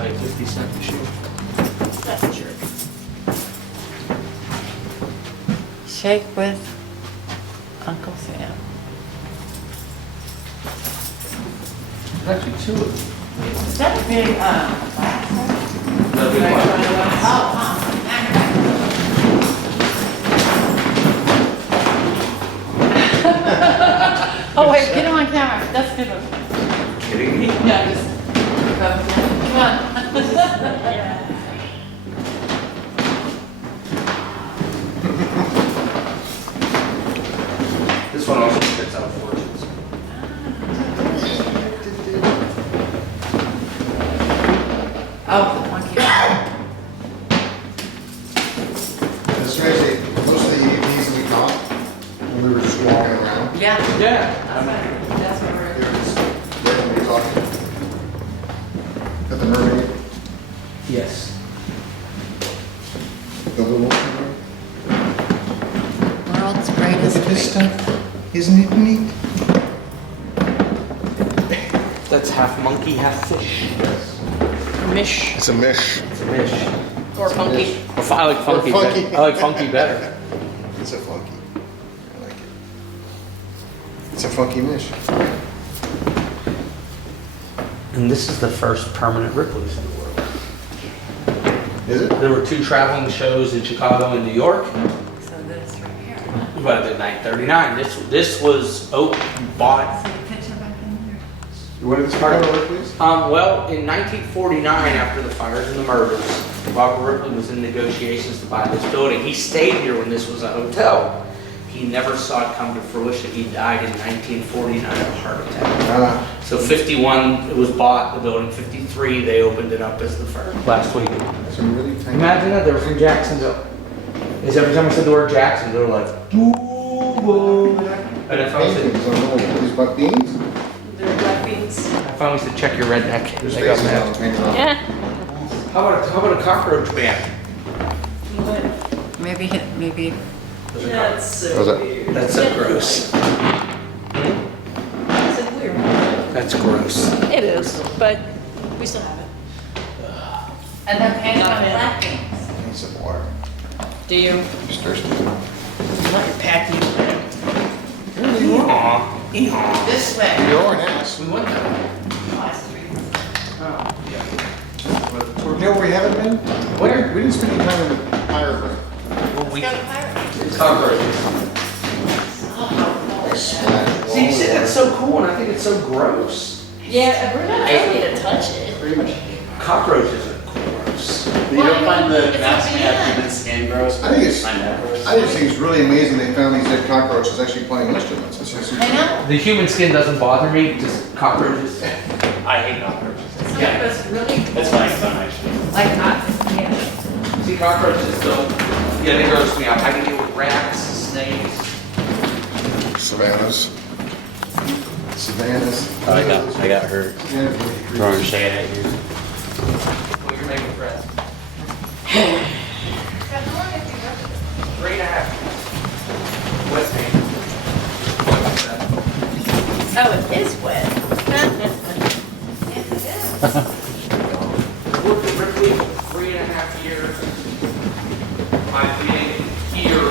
by a 50-cent machine. That's a jerk. Shake with Uncle Sam. There's actually two of them. Is that a big, That'll be one. Oh, wait, get him on camera. That's a good one. Kidding me? Yeah, just, come on. This one also spits out fortunes. Oh, the monkey. It's crazy. Most of the EVPs that we caught, when we were just walking around, Yeah. Yeah. That's what we're. they were just, right when we were talking. Got the mermaid, Yes. the little one. World's greatest Look at this creek. stuff. Isn't it neat? That's half monkey, half fish. Mish It's a mish. It's a fish. or funky. I like funky. funky. I like funky better. It's a funky. I like it. It's a funky mish. And this is the first permanent Ripley's in the world. Is it? There were 2 traveling shows in Chicago and New York. So this right here. But in 1939, this was bought. See the picture back in there? You wanted this part over, please? Well, in 1949, after the fires and the murders, Robert Ripley was in negotiations to buy this building. He stayed here when this was a hotel. He never saw it come to fruition. He died in 1949 of a heart attack. So 51, it was bought, the building. 53, they opened it up as the first. Last week. Some really tiny. Imagine that, they were from Jacksonville. Is every time I said the word Jackson, they were like, woo, woo. And I finally Paintings said, on the wall. These buck beans? They're black beans. I finally said, check your redneck. There's They got faces mad. on painted on. Yeah. How about a cockroach band? Maybe, maybe. That's so How's that? weird. That's so gross. That's so weird. That's gross. It is, but we still have it. And they're painted on black beans. I need some water. Do you? I'm just thirsty. Let your packing. Aw. This way. You're an ass. We went that way. You know where we haven't been? Where? We didn't spend any time in the pirate room. Well, we Go to Pirate. cockroaches. See, you said that's so cool, and I think it's so gross. Yeah, we're not ready to touch it. Cockroaches are gross. You don't find the It's mask not map bad. human skin gross? I think it's- Find that gross. I just think it's really amazing they found these dead cockroaches actually playing instruments. It's just, I know. The human skin doesn't bother me, just cockroaches. I hate cockroaches. Some of us really It's funny fun actually. like hot. Yeah. See, cockroaches don't, yeah, they gross me out. I can deal with rats, snakes. Savannahs. Savannahs. I got her throwing shade at you. Well, you're making friends. 3.5. Wet paint. Oh, it is wet. Worked at Ripley for 3.5 years. I've been here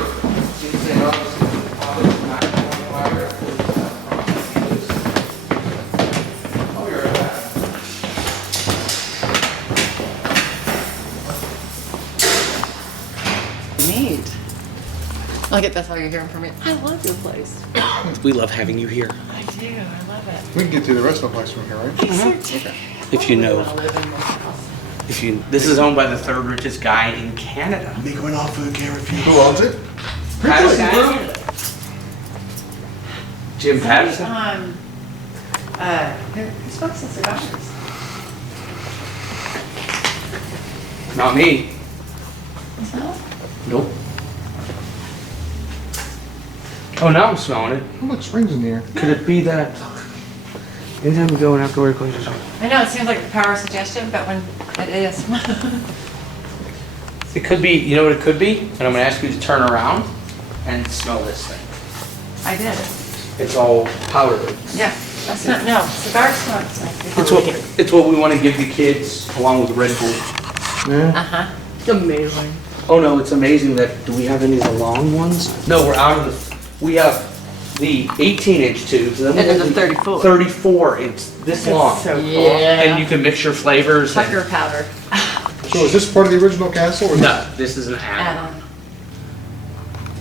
since St. Augustine, August 9th. I'll be right back. Neat. Look at, that's all you're hearing from me. I love your place. We love having you here. I do, I love it. We can get to the rest of the place from here, right? If you know, I live in this house. this is owned by the 3rd richest guy in Canada. Me going off for the camera view. Who owns it? Patterson. Jim Patterson. Who smokes the cigars? Not me. No? Nope. Oh, now I'm smelling it. How much springs in here? Could it be that? Anytime we go and after work, we just. I know, it seems like the power of suggestion, but when it is. It could be, you know what it could be? And I'm gonna ask you to turn around and smell this thing. I did. It's all powdered. Yeah. That's not, no, cigars not. It's what we want to give the kids along with Red Bull. Uh-huh. Amazing. Oh no, it's amazing that, do we have any of the long ones? No, we're out of the, we have the 18-inch tubes. And then the 34. 34, it's this long. So cool. Yeah. And you can mix your flavors. and- Tucker powder. So is this part of the original castle? Or No, this is an add-on.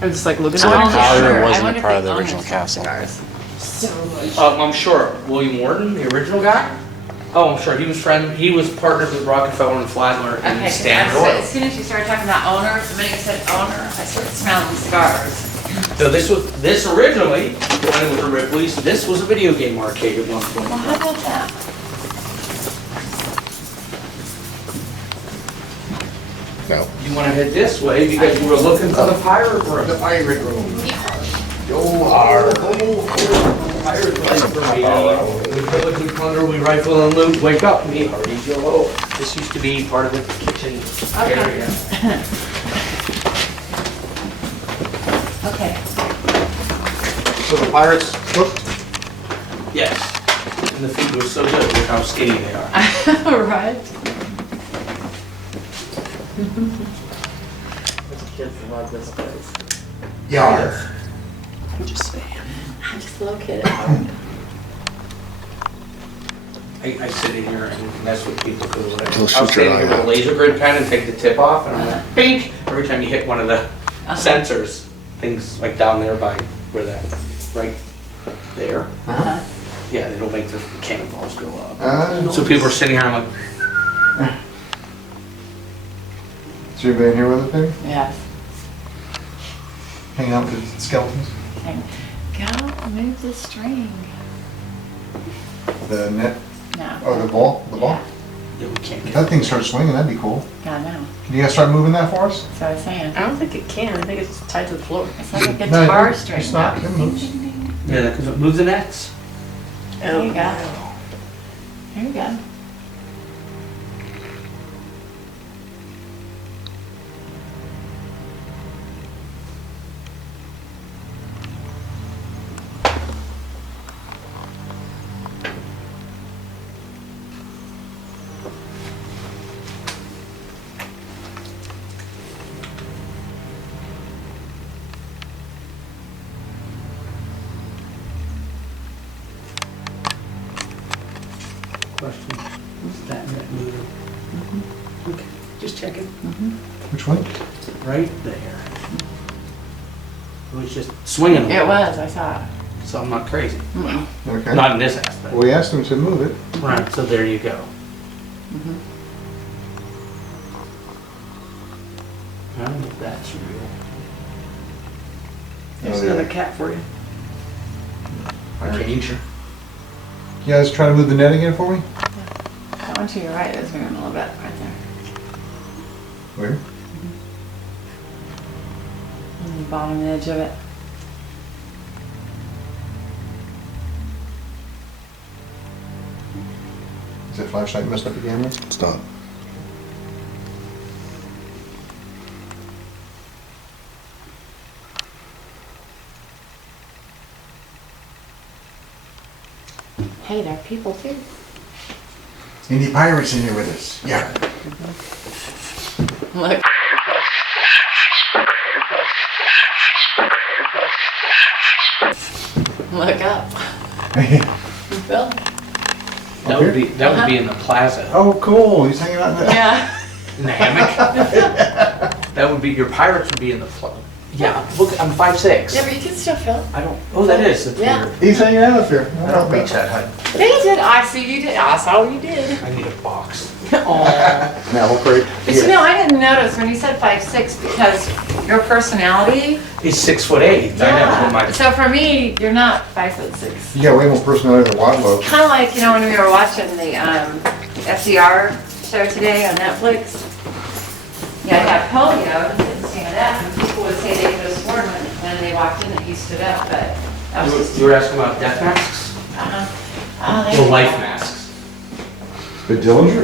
I'm just like looking So at the it. powder wasn't a part of the original castle. So much. I'm sure William Warden, the original guy. Oh, I'm sure he was partners with Rockefeller and Flagler Okay, and 'cause Standard as Oil. soon as you started talking about owner, the minute you said owner, I started smelling cigars. So this originally, when it was a Ripley's, this was a video game arcade at one Well, point. how about that? No. You want to head this way because you were looking for the pirate room. The pirate room. Pirate life for me. We pillage, we plunder, we rifle and loot. Wake up, me, Hardy Joe. This used to be part of the kitchen area. Okay. So the pirates cooked? Yes. And the food was so good. Look how skinny they are. Right. Kids love this place. Yar. I'm just saying. I'm just a little kid. I sit in here and mess with people because They'll I'll shoot stand your here eye with a out. laser grid pen and take the tip off and I'm like, bink! Every time you hit one of the sensors, things like down there by where that, right there. Uh-huh. Yeah, it'll make the cannonballs go up. So So people are sitting here and I'm like, you been here with us, baby? Yes. Hanging out with the skeletons? Okay. Go move the string. The net? No. Oh, the ball? The ball? yeah, we can't If get. that thing starts swinging, that'd be cool. God, no. Can you guys start moving that for us? That's what I was saying. I don't think it can. I think it's tied to the floor. It's like a No, guitar it's string. not. Ding, It moves. ding, ding, ding. Yeah, because it moves the nets. There you go. There you go. Question. What's that net moving? Okay, just checking. Which one? Right there. It was just swinging. a It little. was, I saw it. So I'm not crazy. Okay. Not in this aspect. We asked them to move it. Right, so there you go. I don't know if that's real. There's Oh, yeah. another cat for you. I can't eat you. You guys try to move the net again for me? That one to your right is moving a little bit right there. Where? On the bottom edge of it. Is that flashlight messed up the camera? It's not. Hey, there are people too. Any pirates in here with us? Yeah. Look. Look up. Bill? That would be in the plaza. Oh, cool. He's hanging out there. Yeah. In the hammock. That would be, your pirates would be in the yeah, look, I'm 5'6". Yeah, but you can still film. I don't, oh, that is, that's Yeah. weird. He's hanging out up there. I don't reach that height. They did. I see you did. I saw you did. I need a box. Aw. Now, we'll break. But you know, I didn't notice when you said 5'6" because your personality. He's 6'8". I know, Yeah. my, So for me, you're not 5'6". You got way more personality than Wadlow. Kind of like, you know, when we were watching the FDR show today on Netflix. Yeah, I had polio and didn't stand up, and people would say they could have sworn when they walked in that he stood up, but that was just. you were asking about death masks? Uh-huh. Or life masks? But Dillinger,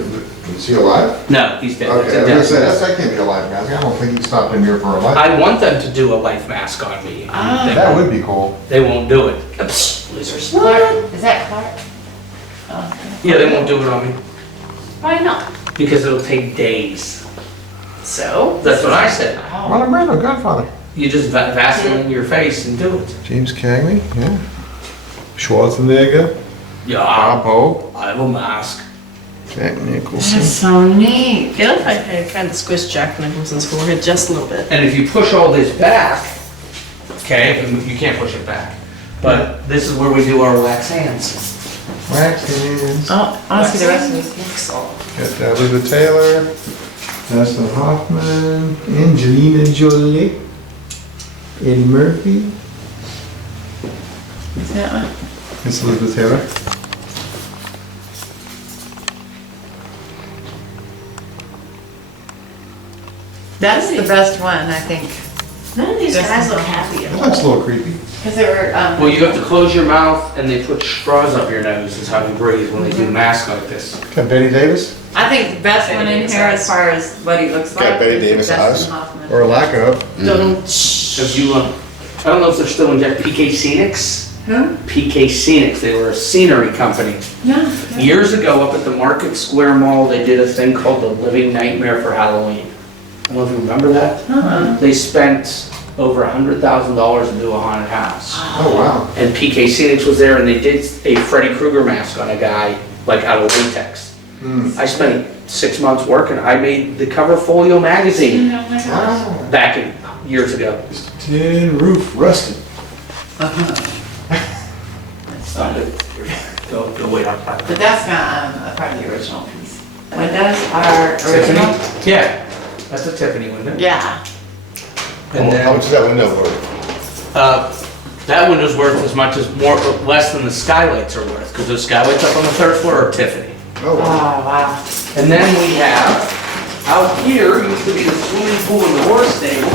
is he alive? No, he's dead. Okay, I That's a was gonna death say, mask. that can't be a life mask. I don't think he stopped in here for a life. I want them to do a life mask on me. Ah. They That won't- would be cool. They won't do it. Psst, losers. Look, is that Clark? Oh. Yeah, they won't do it on me Why not? because it'll take days. So? That's what I said. Oh. Marlon Brando, Godfather. You just Vaseline your face and do it. James Cagney, yeah. Schwarzenegger, Yeah, Bob I have a mask. Jack That Nicholson. is so neat. It looked like I kind of squished Jack Nicholson's forehead just a little bit. And if you push all this back, okay, you can't push it back. But this is where we do our wax hands. Wax hands. Oh, I want to see the rest of these. Got Elizabeth Taylor, Dustin Hoffman, Angelina Jolie, Eddie Murphy. Is that one? It's Elizabeth Taylor. That's the best one, I think. None of these guys look happy at That all. looks a little creepy. Because they were, Well, you have to close your mouth and they put straws up your nose is how you breathe when they do masks like this. Got Betty Davis, I think the best one in Davis here eyes. as far as what he looks like. Got Betty is Davis Dustin eyes. Hoffman. or a lack of. Don't. If you, I don't know if they're still in Jack, PK Scenics? Who? PK Scenics, they were a scenery company. Yeah. Years ago, up at the Market Square Mall, they did a thing called the Living Nightmare for Halloween. I don't know if you remember that. Uh-huh. They spent over $100,000 to do a haunted house. Oh, wow. And PK Scenics was there and they did a Freddy Krueger mask on a guy, like out of latex. Hmm. I spent 6 months working, I made the cover Folio magazine Oh my gosh. Wow. back in, years ago. Tin roof rusted. Go wait up. But that's not a part of the original piece. Windows are original? Tiffany? Yeah, that's a Tiffany window. Yeah. And How then, much is that window worth? that window's worth as much as less than the skylights are worth, because those skylights up on the third floor are Tiffany. Oh, Oh, wow. wow. And then we have, out here, used to be the swimming pool and the horse stable.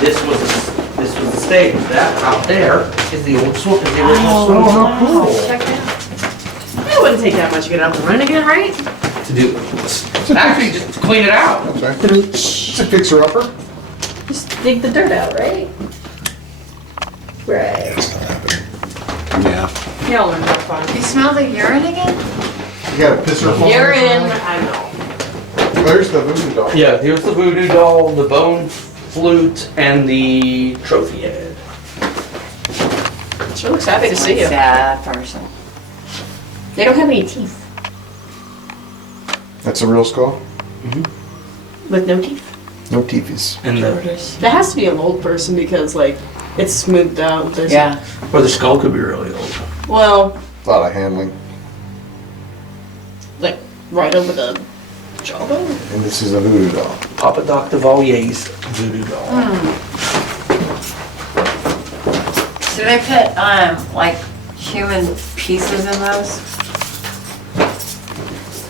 This was the house. This was the stable. That out there is the old the original swimming pool. Oh, cool. Check it out. It wouldn't take that much to get up and run again, right? To do, actually, just to clean it out. That's right. It's a fixer-upper. Just dig the dirt out, right? Right. Yeah. Y'all learn how fun. You smell the urine again? You got a pisser phone? You're in. I know. There's the voodoo doll. Yeah, here's the voodoo doll, the bone flute, and the trophy head. She looks happy to see you. Sad person. They don't have any teeth. That's a real skull? With no teeth. No teethies. And the, That has to be an old person because, like, it's smoothed out. There's Yeah. or the skull could be really old. Well, A lot of handling. like, right over the jawbone. And this is a voodoo doll. Papa Doc Duvalier's voodoo doll. So they put, like, human pieces in those?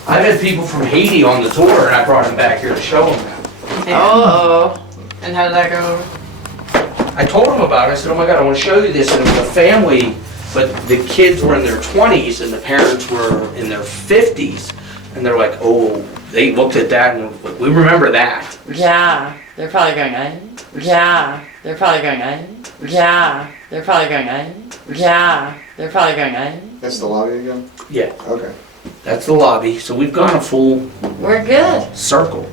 I've had people from Haiti on the tour and I brought them back here to show them that. Oh. And how did that go? I told them about it, I said, oh my God, I want to show you this, and it was a family, but the kids were in their 20s and the parents were in their 50s, and they're like, oh, they looked at that and were like, we remember that. Yeah. They're probably going, yeah. They're probably going, yeah. They're probably going, yeah. They're probably going, That's the lobby again? Yeah, Okay. that's the lobby, so we've gone a full We're good. circle.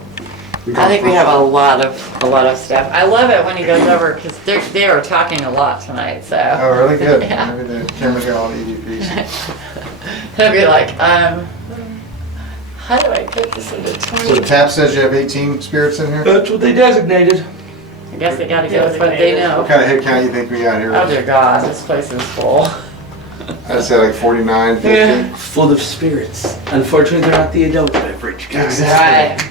I think we have a lot of stuff. I love it when he goes over because they were talking a lot tonight, so. Oh, really? Good. Yeah. Maybe the camera's got all the EVPs. He'll be like, how do I put this into So 20? the tap says you have 18 spirits in here? That's what they designated. I guess they gotta go with what they know. What kind of head count you think we got here? Oh dear God, this place is full. I'd say like 49, 50. Full of spirits. Unfortunately, they're not the adult beverage guys. Right.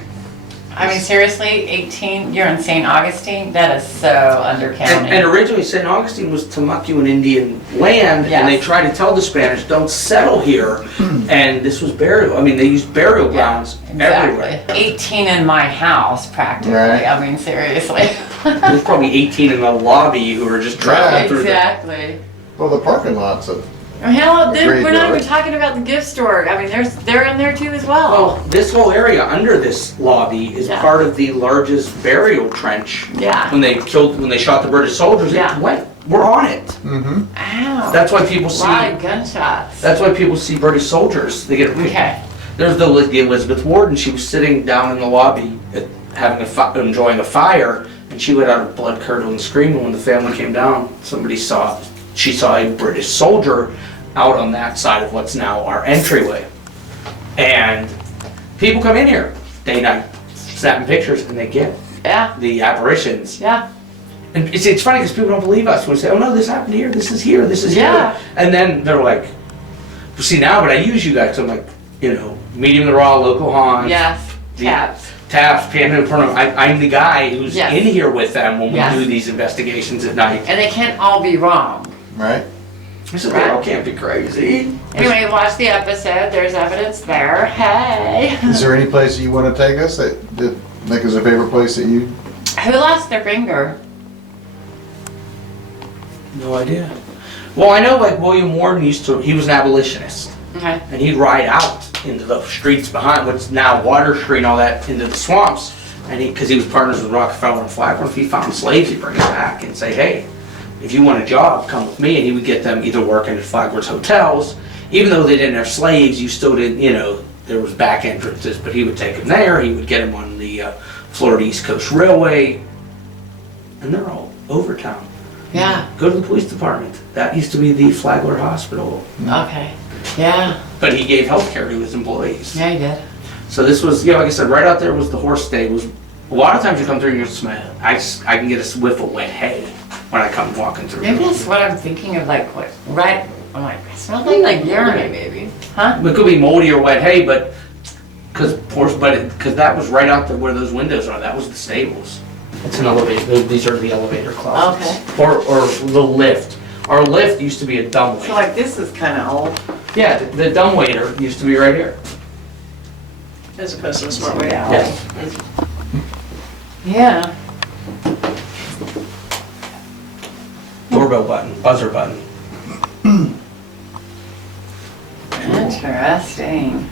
I mean, seriously, 18, you're in St. Augustine? That is so And undercounted. originally, St. Augustine was Timucuan Indian land, and they Yes. tried to tell the Spanish, don't settle here. And this was burial, I mean, they used burial grounds everywhere. Exactly. 18 in my house, practically. Right. I mean, seriously. There's probably 18 in the lobby who were just traveling through the... Exactly. Well, the parking lot's a Hell, Great we're not yard. even talking about the gift store. I mean, they're in there too as well. Well, this whole area under this lobby is Yeah. part of the largest burial trench. Yeah. When they shot the British soldiers, Yeah. it went were on it. Mm-hmm. Ow. That's why people A see. lot of gunshots. That's why people see British soldiers. They get Okay. There's the Elizabeth Warden. She was sitting down in the lobby enjoying a fire, and she let out a blood curdling scream. And when the family came down, she saw a British soldier out on that side of what's now our entryway. And people come in here day and night, snapping pictures, and they get Yeah. the apparitions. Yeah. And it's funny because people don't believe us. We say, "Oh no, this happened here. This is here. This is Yeah. here." And then they're like, well, "See now, but I use you guys." So I'm like, medium to raw, local haunts. Yes. the Taps. Taps, Paranormal. I'm the guy who's Yes. in here with them when we Yes. do these investigations at night. And they can't all be wrong. Right? I said, they all can't be crazy. Anyway, watch the episode. There's evidence there. Hey. Is there any place you want to take us that like is a favorite place that you? Who lost their finger? No idea. Well, I know like William Warden he was an abolitionist. Okay. And he'd ride out into the streets behind what's now Water Street and all that, into the swamps. And because he was partners with Rockefeller and Flagler, if he found slaves, he'd bring them back and say, "Hey, if you want a job, come with me." And he would get them either working at Flagler's hotels. Even though they didn't have slaves, you still didn't, there was back entrances, but he would take them there. He would get them on the Florida East Coast Railway. And they're all over town. Yeah. Go to the police department. That used to be the Flagler Hospital. Okay. Yeah. But he gave health care to his employees. Yeah, he did. So this was, like I said, right out there was the horse stables. A lot of times you come through and you smell, I can get a whiff of wet hay when I come walking through. Maybe that's what I'm thinking of, like, what, right, I'm like, it smells like urine, maybe. Huh? It could be moldy or wet hay, but, because that was right out there where those windows are, that was the stables. It's an elevator, these are the elevator closets. Okay. Or the lift. Our lift used to be a dumbwaiter. So like, this is kind of old. Yeah, the dumbwaiter used to be right here. As opposed to a smart way out. Yes. Yeah. Doorbell button, buzzer button. Interesting.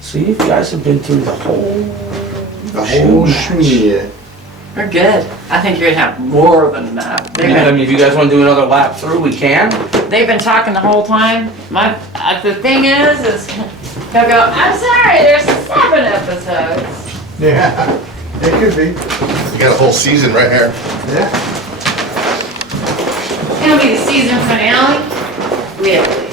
See, you guys have been through the whole schmear. We're good. I think you're gonna have more than that. I mean, if you guys want to do another lap through, we can. They've been talking the whole time. The thing is he'll go, "I'm sorry, there's 7 episodes." Yeah, it could be. You got a whole season right here. Yeah. It'll be the season finale. Really.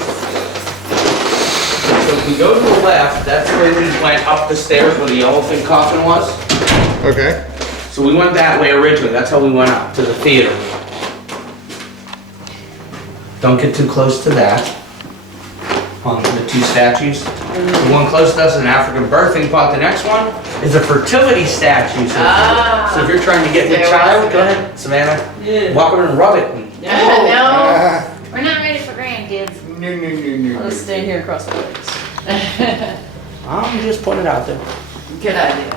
So if we go to the left, that's where we went up the stairs where the elephant coffin was. Okay. So we went that way originally. That's how we went up to the theater. Don't get too close to that. On the 2 statues. The one close to us is an African birthing pot. The next one is a fertility statue. So, Ah. so if you're trying to get your There child, was- go ahead, Savannah. Yeah. Walk over and rub it. And No, Ah, we're not ready for grandkids. no. Let's stay here across the legs. I'm just putting it out there. Good idea.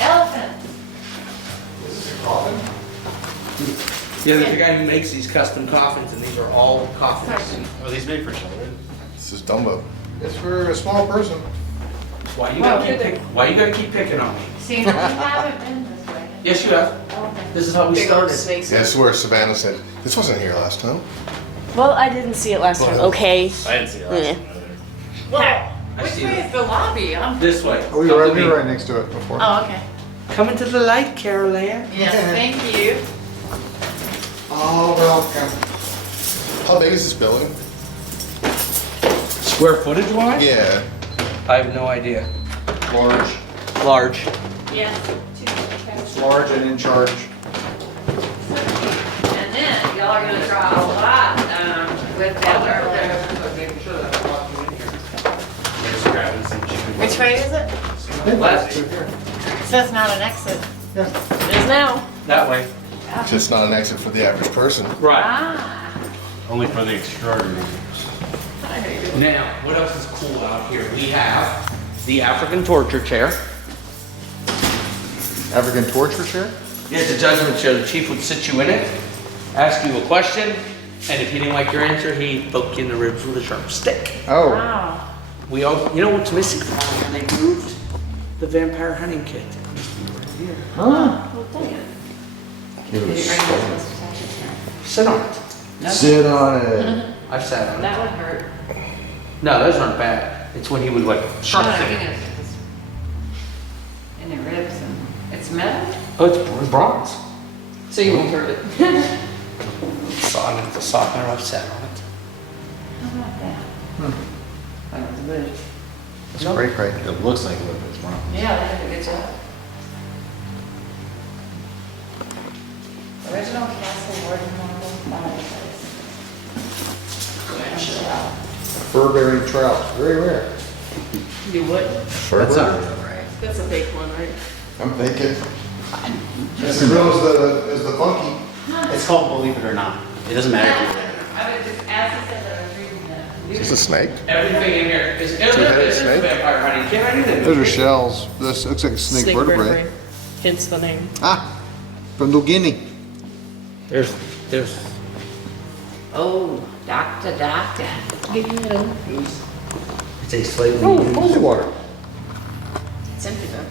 Elephant. Yeah, there's a guy who makes these custom coffins, and these are all coffins. Are these made for children? This is Dumbo. It's for a small person. Why you gotta keep picking on me? See, we haven't been this way. Yes, you have. This is how we Big old started. snakes. Yeah, this is where Savannah said, this wasn't here last time. Well, I didn't see it last time. Well, Okay. I didn't see it Yeah. Well, I which see way it. is the lobby? This way. We Come were to me. right next to it before. Oh, okay. Come into the light, Carol Ann. Yes, thank you. Oh, welcome. How big is this building? Square footage wise? Yeah. I have no idea. Large. Large. Yes. It's large and in charge. And then y'all are gonna draw a lot with that earlier. Which way is it? Left. It says not an exit. It is now. That way. Just not an exit for the average person. Right. Ah. Only for the extraordinary. Now, what else is cool out here? We have the African torture chair. African torture chair? Yeah, it's a judgment chair. The chief would sit you in it, ask you a question, and if he didn't like your answer, he'd poke you in the ribs with a sharp stick. Oh. Wow. You know what's missing? They moved the vampire hunting kit. Huh? Well, dang it. Are you supposed to touch it? Sit on it. No. Sit on it. I've sat on it. That would hurt. No, those aren't bad. It's when he would like Oh, sharp I thing. think it's in the ribs and it's metal. Oh, it's bronze. So you won't hurt it. It's a softener. I've sat on it. How about that? That was good. It's great, great. It looks like wood, but it's wrong. Yeah, they did a good job. Original castle, Warden Castle. Fur-bearing trout, very rare. You would? That's not real, right? That's a fake one, right? I'm thinking. As real as the funky. It's called Believe It or Not. It doesn't matter if you're there. I would just, as I said, that I was reading that. Is this a snake? Everything in here is Two-headed it's snake? vampire hunting. Can't anything. Those are shells. This looks like a snake vertebrae. Hence the name. Ah, from New Guinea. There's. Oh, doctor. It's a slightly. Oh, holy water. It's empty though.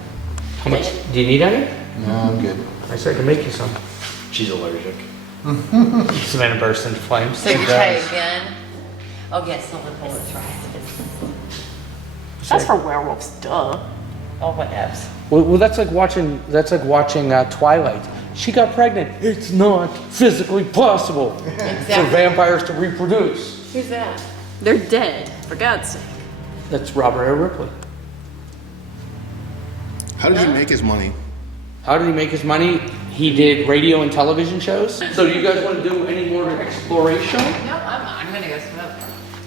How much? Do you need any? No, I'm good. I said I can make you some. She's allergic. Savannah burst into flames. So you try again? Oh, yes, someone pull it, try it. That's for werewolves, duh. Oh, what else? Well, that's like watching Twilight. She got pregnant. It's not physically possible for Exactly. vampires to reproduce. Who's that? They're dead, for God's sake. That's Robert A. Ripley. How did he make his money? How did he make his money? He did radio and television shows. So do you guys want to do any more exploration? No, I'm gonna go smoke.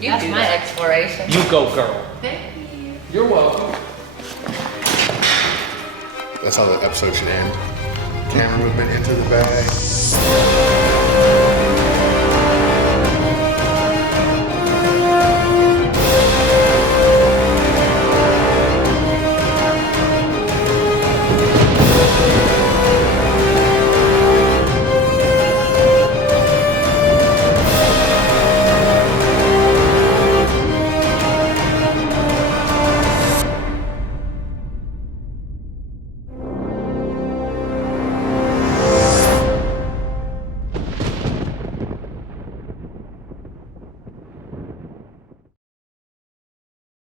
That's my exploration. You go, girl. Thank you. You're welcome. That's how the episode should end. Camera movement into the bag.